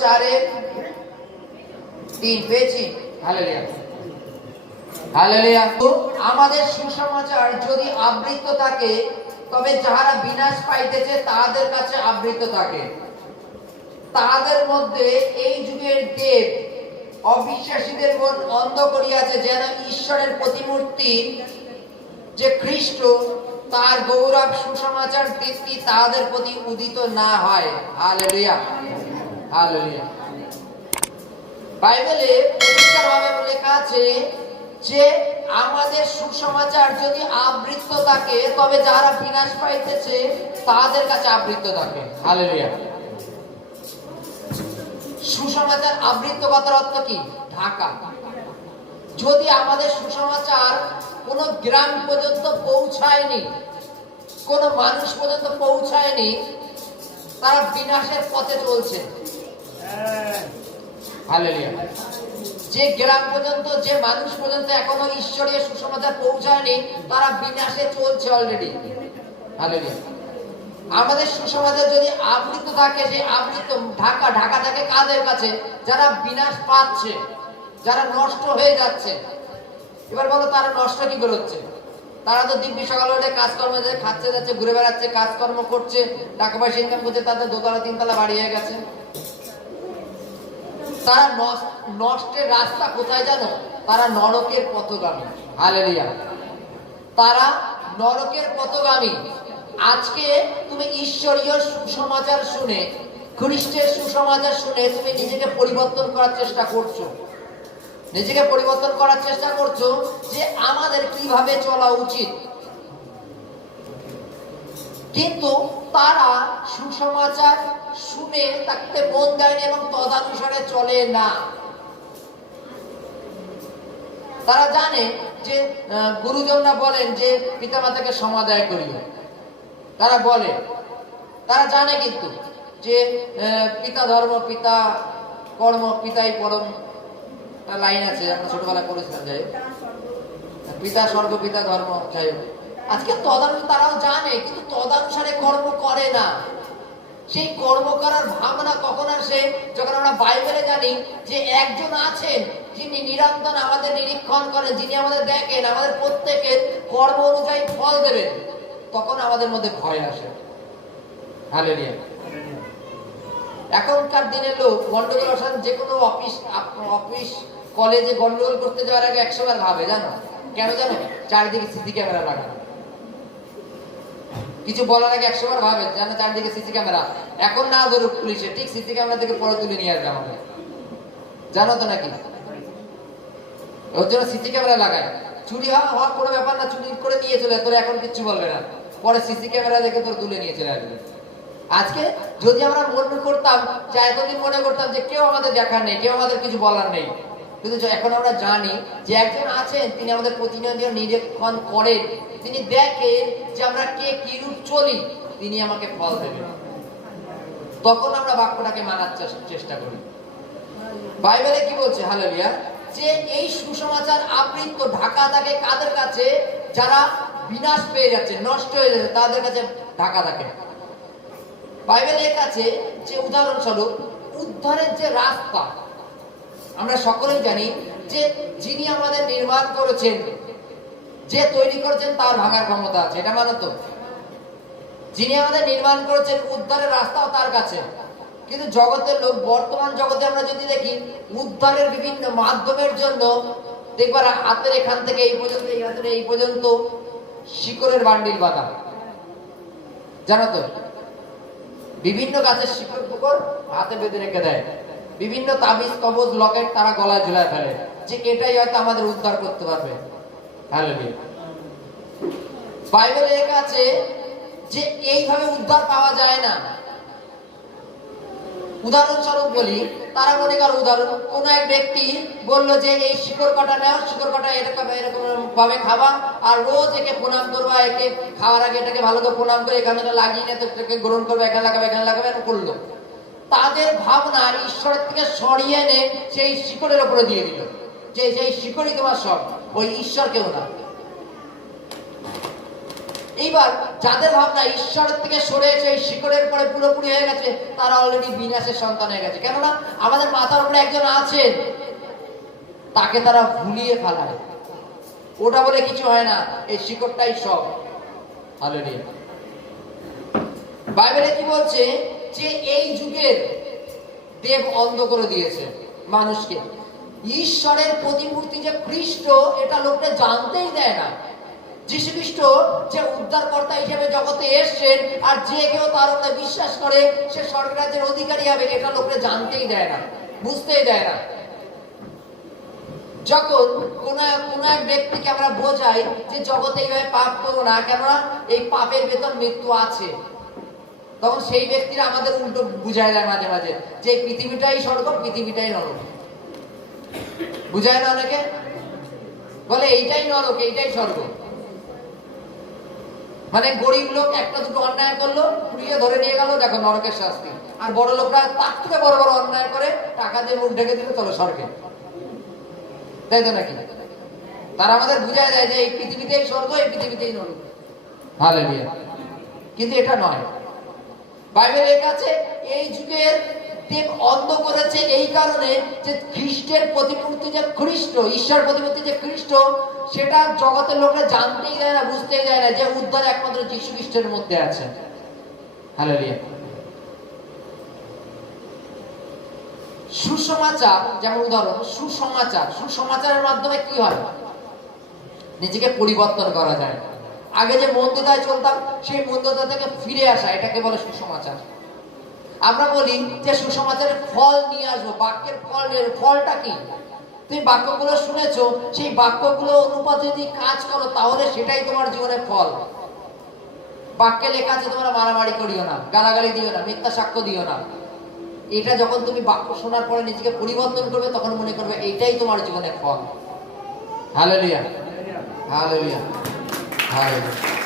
4:3 পেয়েছি। Hallelujah hallelujah. তো আমাদের সুসমাচার যদি আবৃত থাকে, তবে যাহারা বিনাশ পাইতেছে তাদের কাছে আবৃত থাকে। তাদের মধ্যে এই যুগের দেব অবিশ্বাসীদের মন অন্ধ করিয়াছে, যেন ঈশ্বরের প্রতিমূর্তি যে খ্রিস্ট তার গৌরব সুসমাচার দীপ্তি তাদের প্রতি উদিত না হয়। Hallelujah hallelujah. বাইবেলে পরিষ্কারভাবে লেখা আছে যে আমাদের সুসমাচার যদি আবৃত থাকে, তবে যারা বিনাশ পাইতেছে তাদের কাছে আবৃত থাকে। হালেলুয়া। সুসমাচার আবৃত কথার অর্থ কি? ঢাকা। যদি আমাদের সুসমাচার কোন গ্রাম পর্যন্ত পৌঁছায়নি, কোন মানুষ পর্যন্ত পৌঁছায়নি, তারা বিনাশের পথে চলছে। হালেলুয়া। যে গ্রাম পর্যন্ত, যে মানুষ পর্যন্ত এখনো ঈশ্বরের সুসমাচার পৌঁছায়নি, তারা বিনাশে চলছে অলরেডি। হালেলুয়া। আমাদের সুসমাচার যদি আবৃত থাকে, যে আবৃত ঢাকা থাকে কাদের কাছে? যারা বিনাশ পাচ্ছে, যারা নষ্ট হয়ে যাচ্ছে। এবার বলো, তারা নষ্ট কি করে হচ্ছে? তারা তো দিব্যি সকালে উঠে কাজকর্ম খাচ্ছে যাচ্ছে, ঘুরে বেড়াচ্ছে, কাজকর্ম করছে, টাকা পয়সা ইনকাম করছে, তাদের দোতলা তিনতলা বাড়ি হয়ে গেছে। তারা নষ্টের রাস্তা কোথায় জানো? তারা নরকের পথগামী। হালেলুয়া। তারা নরকের পথগামী। আজকে তুমি ঈশ্বরীয় সুসমাচার শুনে, খ্রিস্টের সুসমাচার শুনে তুমি নিজেকে পরিবর্তন করার চেষ্টা করছো, নিজেকে পরিবর্তন করার চেষ্টা করছো যে আমাদের কিভাবে চলা উচিত। কিন্তু তারা সুসমাচার শুনে তাকে মন দেয়নি এবং তদানুসারে চলে না। তারা জানে যে গুরুজনরা বলেন যে পিতামাতাকে সমাদায় করিও, তারা বলে, তারা জানে কিন্তু যে পিতা ধর্ম পিতা কর্ম পিতাই পরম লাইন আছে, আমরা ছোটবেলায় পড়েছিলাম। যাই পিতা স্বর্গ পিতা ধর্ম, যাই হোক। আজকে তদানুসারে তারাও জানে, কিন্তু তদানুসারে কর্ম করে না। সেই কর্ম করার ভাবনা কখন আসে? যখন আমরা বাইবেলে জানি যে একজন আছেন যিনি নিরন্তর আমাদের নিরীক্ষণ করেন, যিনি আমাদের দেখেন, আমাদের প্রত্যেকের কর্ম অনুযায়ী ফল দেবেন, তখন আমাদের মধ্যে ভয় আসে। হালেলুয়া। এখনকার দিনের লোক গন্ডগোল অশান্তি, যে কোনো অফিস কলেজে গন্ডগোল করতে যাওয়ার আগে 100 বার ভাবে। জানো কেন? জানো? চারিদিকে সিসি ক্যামেরা লাগানো। কিছু বলার আগে 100 বার ভাবে, জানো চারিদিকে সিসি ক্যামেরা। এখন না ধরুক পুলিশে, ঠিক সিসি ক্যামেরা থেকে পরে তুলে নিয়ে আসবে আমাদের। জানো তো নাকি? ওর জন্য সিসি ক্যামেরা লাগায়। চুরি হওয়া কোনো ব্যাপার না, চুরি করে নিয়ে চলে, তোর এখন কিচ্ছু বলবে না, পরে সিসি ক্যামেরা দেখে তোর তুলে নিয়ে চলে আসবে। আজকে যদি আমরা মনে করতাম যে, এতদিন মনে করতাম যে কেউ আমাদের দেখার নেই, কেউ আমাদের কিছু বলার নেই, কিন্তু এখন আমরা জানি যে একজন আছেন, তিনি আমাদের প্রতিনিয়ত নিরীক্ষণ করেন, তিনি দেখেন যে আমরা কে কি রূপ চলি, তিনি আমাকে ফল দেবেন। তখন আমরা বাক্যটাকে মানার চেষ্টা করি। বাইবেলে কি বলছে? হালেলুয়া। যে এই সুসমাচার আবৃত ঢাকা থাকে কাদের কাছে? যারা বিনাশ পেয়ে যাচ্ছে, নষ্ট হয়ে যাচ্ছে, তাদের কাছে ঢাকা থাকে। বাইবেলের কাছে যে উদাহরণস্বরূপ উদ্ধারের যে রাস্তা, আমরা সকলেই জানি যে যিনি আমাদের নির্মাণ করেছেন, যে তৈরি করেছেন, তার ভাঙার ক্ষমতা আছে। এটা মানো তো? যিনি আমাদের নির্মাণ করেছেন, উদ্ধারের রাস্তাও তার কাছে। কিন্তু জগতের লোক, বর্তমান জগতে আমরা যদি দেখি, উদ্ধারের বিভিন্ন মাধ্যমের জন্য দেখবার হাতের এখান থেকে এই পর্যন্ত, এই হাতের এই পর্যন্ত শিকড়ের বান্ডিল বাঁধা। জানো তো? বিভিন্ন গাছের শিকড় পুকুর হাতে বেঁধে রেখে দেয়, বিভিন্ন তাবিজ কবজ লকেট তারা গলায় ঝুলায় ফেলে, যে এটাই হয়তো আমাদের উদ্ধার করতে পারবে। হালেলুয়া। বাইবেলে লেখা আছে যে এইভাবে উদ্ধার পাওয়া যায় না। উদাহরণস্বরূপ বলি, তারা মনে করো উদাহরণ, কোন এক ব্যক্তি বললো যে এই শিকড় কটা নেও, শিকড় কটা এরকম ভাবে খাবা, আর রোজ একে প্রণাম করবা, একে খাওয়ার আগে এটাকে ভালো করে প্রণাম করে এখানে লাগিয়ে নিয়ে এটাকে গ্রহণ করবে, এখানে লাগাবে, এখানে লাগাবে, করলো। তাদের ভাবনা ঈশ্বরের থেকে সরিয়ে এনে সেই শিকড়ের উপরে দিয়ে দিল, যে সেই শিকড়ই তোমার সব, ওই ঈশ্বর কেউ না। এইবার যাদের ভাবনা ঈশ্বরের থেকে সরে এসে এই শিকড়ের পরে পুরোপুরি হয়ে গেছে, তারা অলরেডি বিনাশের সন্তান হয়ে গেছে। কেননা আমাদের মাথার উপরে একজন আছেন, তাকে তারা ভুলিয়ে ফেলায়। ওটা বলে কিছু হয় না, এই শিকড়টাই সব। হালেলুয়া। বাইবেলে কি বলছে যে এই যুগের দেব অন্ধ করে দিয়েছে মানুষকে। ঈশ্বরের প্রতিমূর্তি যে খ্রিস্ট, এটা লোকটা জানতেই দেয় না। যীশু খ্রিস্ট যে উদ্ধারকর্তা হিসেবে জগতে এসেছেন, আর যে কেউ তার উপরে বিশ্বাস করে সে স্বর্গরাজ্যের অধিকারী হবে, এটা লোকটা জানতেই দেয় না, বুঝতেই দেয় না। যখন কোন এক ব্যক্তিকে আমরা বোঝাই যে জগতে এইভাবে পাপ করো না, কেননা এই পাপের বেতন মৃত্যু আছে, তখন সেই ব্যক্তিরা আমাদের উল্টো বুঝায় দেয় মাঝে মাঝে যে পৃথিবীটাই স্বর্গ, পৃথিবীটাই নরক। বুঝায় না অনেকে, বলে এইটাই নরক, এইটাই স্বর্গ। মানে গরিব লোক একটা দুটো অন্যায় করলো, পুড়িয়ে ধরে নিয়ে গেল, দেখো নরকের শাস্তি। আর বড় লোকরা তার থেকে বড় বড় অন্যায় করে টাকা দিয়ে মুখ ঢেকে দিলে চলো স্বর্গে। তাই তো নাকি? তারা আমাদের বুঝায় দেয় যে এই পৃথিবীতেই স্বর্গ, এই পৃথিবীতেই নরক। হালেলুয়া। কিন্তু এটা নয়। বাইবেলে লেখা আছে এই যুগের দেব অন্ধ করেছে এই কারণে যে খ্রিস্টের প্রতিমূর্তি যে খ্রিস্ট, ঈশ্বর প্রতিমূর্তি যে খ্রিস্ট, সেটা জগতের লোকরা জানতেই দেয় না, বুঝতেই দেয় না যে উদ্ধার একমাত্র যীশু খ্রিস্টের মধ্যে আছে। হালেলুয়া। সুসমাচার, যেমন উদাহরণ সুসমাচারের মাধ্যমে কি হয়? নিজেকে পরিবর্তন করা যায়। আগে যে মন্দতায় চলতাম, সেই মন্দতা থেকে ফিরে আসা, এটাকে বলে সুসমাচার। আমরা বলি যে সুসমাচারের ফল নিয়ে আসবো, বাক্যের ফল। ফলটা কি? তুমি বাক্যগুলো শুনেছো, সেই বাক্যগুলো অনুপাতে যদি কাজ করো, তাহলে সেটাই তোমার জীবনের ফল। বাক্যে লেখা আছে তোমরা মারামারি করিও না, গালাগালি দিও না, মিথ্যা সাক্ষ্য দিও না। এটা যখন তুমি বাক্য শোনার পরে নিজেকে পরিবর্তন করবে, তখন মনে করবে এইটাই তোমার জীবনের ফল। Hallelujah, hallelujah, hallelujah.